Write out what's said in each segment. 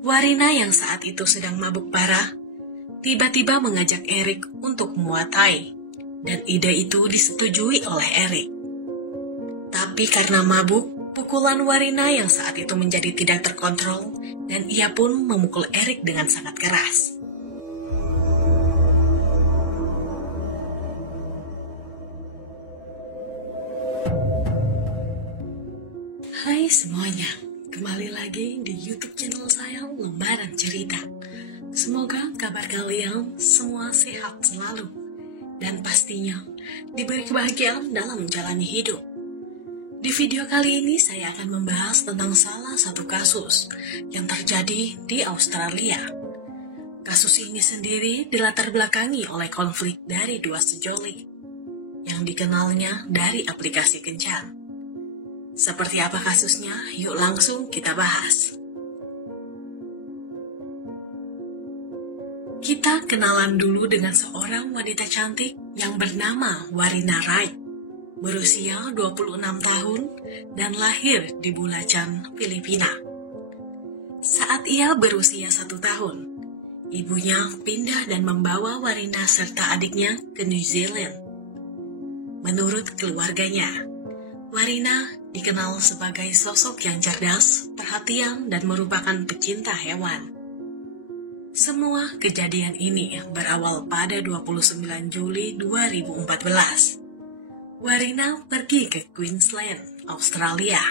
Warina yang saat itu sedang mabuk parah, tiba-tiba mengajak Eric untuk Muay Thai, dan ide itu disetujui oleh Eric. Tapi karena mabuk, pukulan Warina yang saat itu menjadi tidak terkontrol, dan ia pun memukul Eric dengan sangat keras. Hai semuanya, kembali lagi di YouTube channel saya Lembaran Cerita. Semoga kabar kalian semua sehat selalu, dan pastinya diberi kebahagiaan dalam menjalani hidup. Di video kali ini saya akan membahas tentang salah satu kasus yang terjadi di Australia. Kasus ini sendiri dilatar belakangi oleh konflik dari dua sejoli yang dikenalnya dari aplikasi kencan. Seperti apa kasusnya? Yuk langsung kita bahas. Kita kenalan dulu dengan seorang wanita cantik yang bernama Warina Wright, berusia 26 tahun dan lahir di Bulacan, Filipina. Saat ia berusia 1 tahun, ibunya pindah dan membawa Warina serta adiknya ke New Zealand. Menurut keluarganya, Warina dikenal sebagai sosok yang cerdas, perhatian, dan merupakan pecinta hewan. Semua kejadian ini berawal pada 29 Juli 2014. Warina pergi ke Queensland, Australia,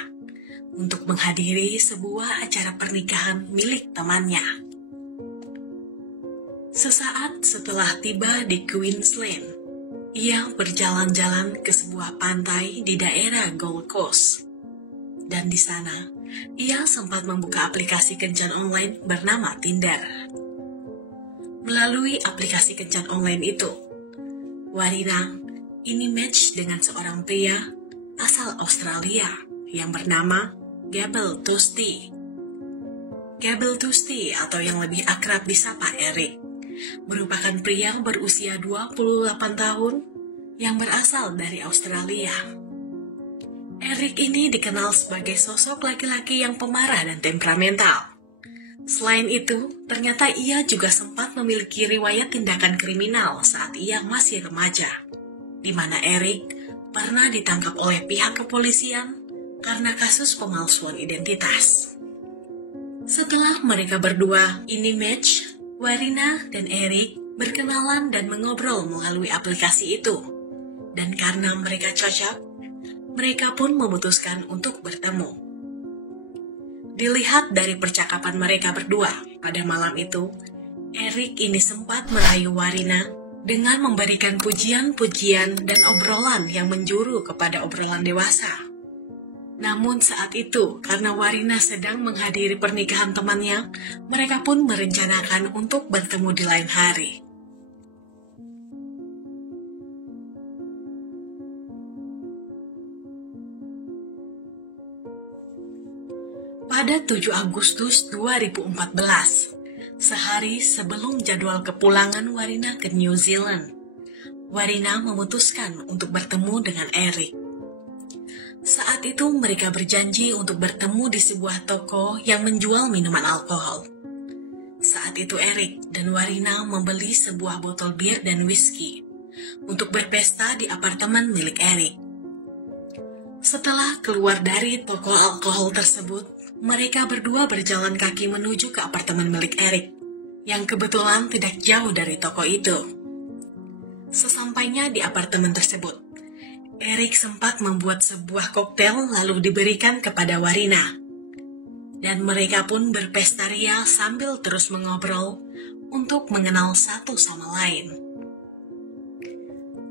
untuk menghadiri sebuah acara pernikahan milik temannya. Sesaat setelah tiba di Queensland, ia berjalan-jalan ke sebuah pantai di daerah Gold Coast. Dan di sana, ia sempat membuka aplikasi kencan online bernama Tinder. Melalui aplikasi kencan online itu, Warina ini match dengan seorang pria asal Australia yang bernama Gable Tusti. Gable Tusti atau yang lebih akrab disapa Eric, merupakan pria berusia 28 tahun yang berasal dari Australia. Eric ini dikenal sebagai sosok laki-laki yang pemarah dan temperamental. Selain itu, ternyata ia juga sempat memiliki riwayat tindakan kriminal saat ia masih remaja, di mana Eric pernah ditangkap oleh pihak kepolisian karena kasus pemalsuan identitas. Setelah mereka berdua ini match, Warina dan Eric berkenalan dan mengobrol melalui aplikasi itu. Dan karena mereka cocok, mereka pun memutuskan untuk bertemu. Dilihat dari percakapan mereka berdua pada malam itu, Eric ini sempat merayu Warina dengan memberikan pujian-pujian dan obrolan yang menjuru kepada obrolan dewasa. Namun saat itu, karena Warina sedang menghadiri pernikahan temannya, mereka pun merencanakan untuk bertemu di lain hari. Pada 7 Agustus 2014, sehari sebelum jadwal kepulangan Warina ke New Zealand, Warina memutuskan untuk bertemu dengan Eric. Saat itu mereka berjanji untuk bertemu di sebuah toko yang menjual minuman alkohol. Saat itu Eric dan Warina membeli sebuah botol bir dan whisky untuk berpesta di apartemen milik Eric. Setelah keluar dari toko alkohol tersebut, mereka berdua berjalan kaki menuju ke apartemen milik Eric, yang kebetulan tidak jauh dari toko itu. Sesampainya di apartemen tersebut, Eric sempat membuat sebuah koktail lalu diberikan kepada Warina. Dan mereka pun berpesta ria sambil terus mengobrol untuk mengenal satu sama lain.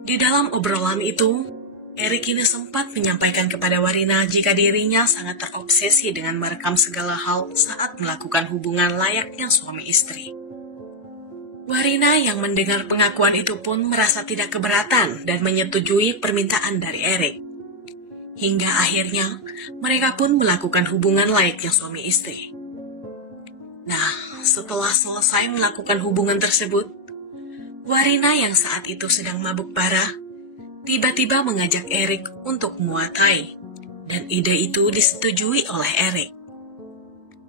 Di dalam obrolan itu, Eric ini sempat menyampaikan kepada Warina jika dirinya sangat terobsesi dengan merekam segala hal saat melakukan hubungan layaknya suami istri. Warina yang mendengar pengakuan itu pun merasa tidak keberatan dan menyetujui permintaan dari Eric. Hingga akhirnya, mereka pun melakukan hubungan layaknya suami istri. Nah, setelah selesai melakukan hubungan tersebut, Warina yang saat itu sedang mabuk parah, tiba-tiba mengajak Eric untuk Muay Thai, dan ide itu disetujui oleh Eric.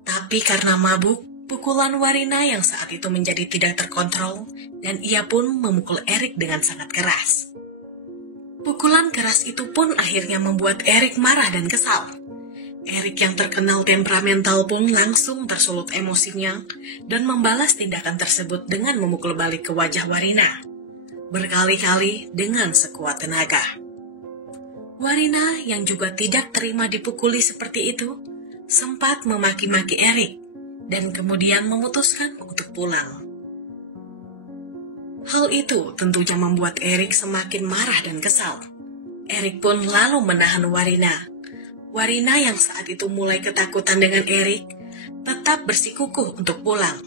Tapi karena mabuk, Pukulan Warina yang saat itu menjadi tidak terkontrol, dan ia pun memukul Eric dengan sangat keras. Pukulan keras itu pun akhirnya membuat Eric marah dan kesal. Eric yang terkenal temperamental pun langsung tersulut emosinya dan membalas tindakan tersebut dengan memukul balik ke wajah Warina, berkali-kali dengan sekuat tenaga. Warina yang juga tidak terima dipukuli seperti itu, sempat memaki-maki Eric dan kemudian memutuskan untuk pulang. Hal itu tentunya membuat Eric semakin marah dan kesal. Eric pun lalu menahan Warina. Warina yang saat itu mulai ketakutan dengan Eric, tetap bersikukuh untuk pulang.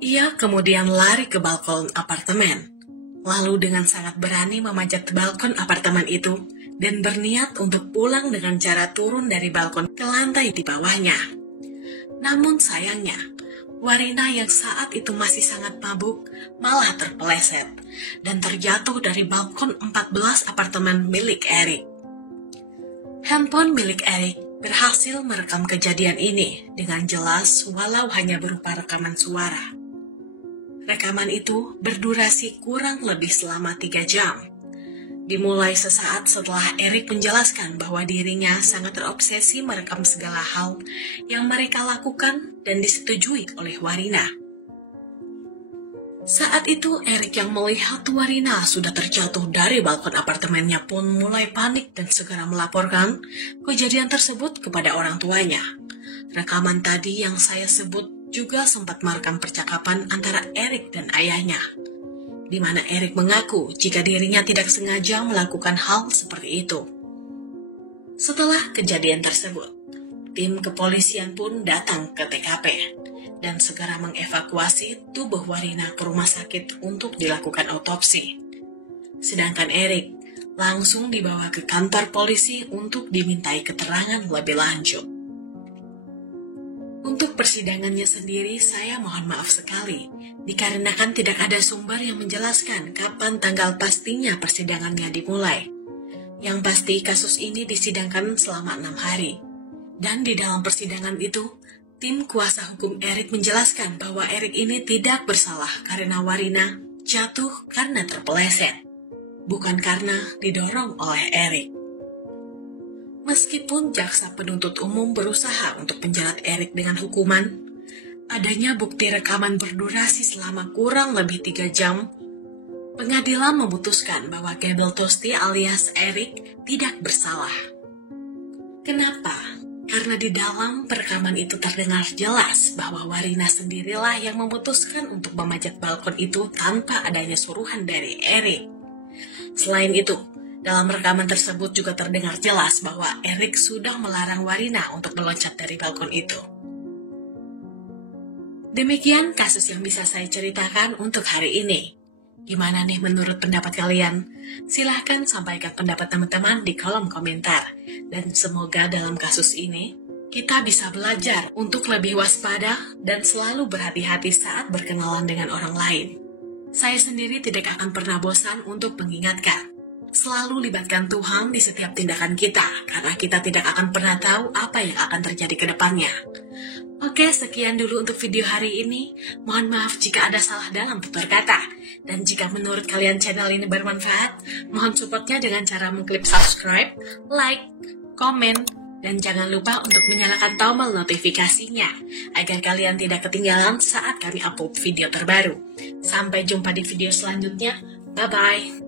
Ia kemudian lari ke balkon apartemen, lalu dengan sangat berani memanjat balkon apartemen itu dan berniat untuk pulang dengan cara turun dari balkon ke lantai di bawahnya. Namun sayangnya, Warina yang saat itu masih sangat mabuk malah terpeleset dan terjatuh dari balkon 14 apartemen milik Eric. Handphone milik Eric berhasil merekam kejadian ini dengan jelas walau hanya berupa rekaman suara. Rekaman itu berdurasi kurang lebih selama 3 jam. Dimulai sesaat setelah Eric menjelaskan bahwa dirinya sangat terobsesi merekam segala hal yang mereka lakukan dan disetujui oleh Warina. Saat itu Eric yang melihat Warina sudah terjatuh dari balkon apartemennya pun mulai panik dan segera melaporkan kejadian tersebut kepada orang tuanya. Rekaman tadi yang saya sebut juga sempat merekam percakapan antara Eric dan ayahnya, di mana Eric mengaku jika dirinya tidak sengaja melakukan hal seperti itu. Setelah kejadian tersebut, tim kepolisian pun datang ke TKP dan segera mengevakuasi tubuh Warina ke rumah sakit untuk dilakukan otopsi. Sedangkan Eric langsung dibawa ke kantor polisi untuk dimintai keterangan lebih lanjut. Untuk persidangannya sendiri, saya mohon maaf sekali, dikarenakan tidak ada sumber yang menjelaskan kapan tanggal pastinya persidangannya dimulai. Yang pasti kasus ini disidangkan selama 6 hari. Dan di dalam persidangan itu, tim kuasa hukum Eric menjelaskan bahwa Eric ini tidak bersalah karena Warina jatuh karena terpeleset, bukan karena didorong oleh Eric. Meskipun jaksa penuntut umum berusaha untuk menjerat Eric dengan hukuman, adanya bukti rekaman berdurasi selama kurang lebih 3 jam, pengadilan memutuskan bahwa Gable Tosti alias Eric tidak bersalah. Kenapa? Karena di dalam perekaman itu terdengar jelas bahwa Warina sendirilah yang memutuskan untuk memanjat balkon itu tanpa adanya suruhan dari Eric. Selain itu, dalam rekaman tersebut juga terdengar jelas bahwa Eric sudah melarang Warina untuk meloncat dari balkon itu. Demikian kasus yang bisa saya ceritakan untuk hari ini. Gimana nih menurut pendapat kalian? Silahkan sampaikan pendapat teman-teman di kolom komentar. Dan semoga dalam kasus ini, kita bisa belajar untuk lebih waspada dan selalu berhati-hati saat berkenalan dengan orang lain. Saya sendiri tidak akan pernah bosan untuk mengingatkan. Selalu libatkan Tuhan di setiap tindakan kita, karena kita tidak akan pernah tahu apa yang akan terjadi ke depannya. Oke, sekian dulu untuk video hari ini. Mohon maaf jika ada salah dalam tutur kata. Dan jika menurut kalian channel ini bermanfaat, mohon supportnya dengan cara mengklik subscribe, like, komen, dan jangan lupa untuk menyalakan tombol notifikasinya, agar kalian tidak ketinggalan saat kami upload video terbaru. Sampai jumpa di video selanjutnya. Bye-bye.